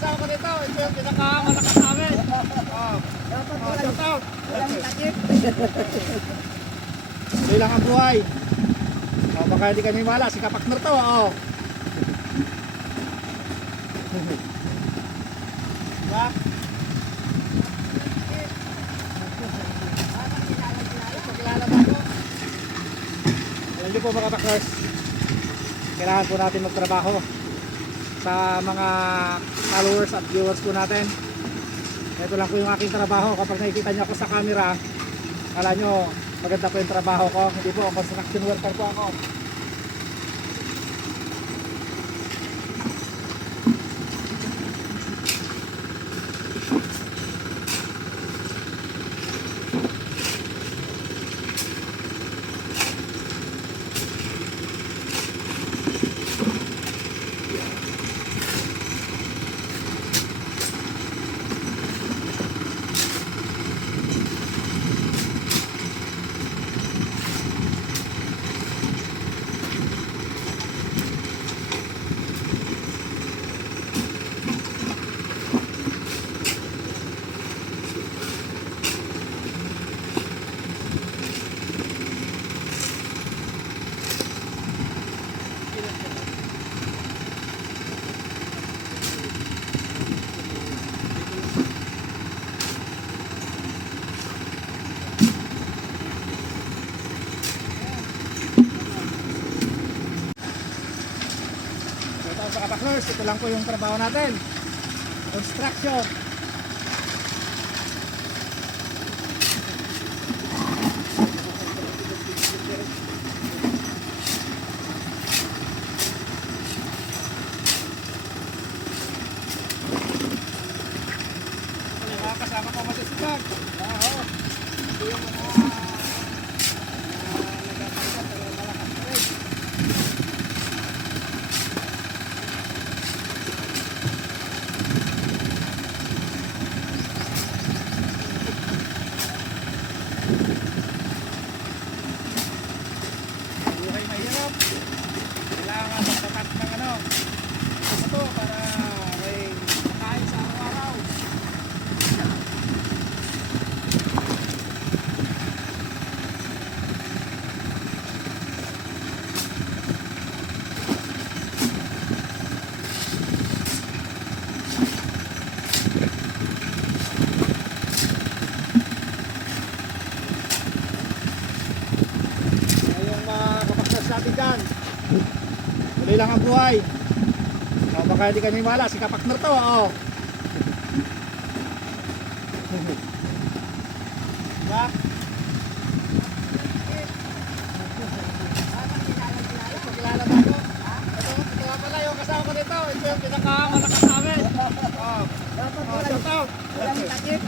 kasama ko dito. Ito yung pinakamalakas namin. Shout out. Walang takip. Ito lang ang buhay. Baka hindi kami wala. Si kapakner to. Diba? Pagkilala ba ako? Alam niyo po mga kapakners, kailangan po natin magtrabaho sa mga followers at viewers po natin. Ito lang po yung aking trabaho. Kapag nakikita niyo ako sa camera, kala nyo maganda po yung trabaho ko. Hindi po, construction worker po ako. Sa kapakners, ito lang po yung trabaho natin. Construction. Mga kasama ko masisipag. Oo. Ito yung mga nagkakalitan pero malakas pa rin. Buhay mahirap. Kailangan magtapat ng ito para may makain sa araw-araw. Ngayong kapaknas natin dyan. Tuloy lang ang buhay. Baka hindi kami wala. Si kapakner to. Diba? Pagkilala ba ako? Ito nga pala yung kasama ko dito. Ito yung pinakamalakas namin. Dapat Shout out. walang takip.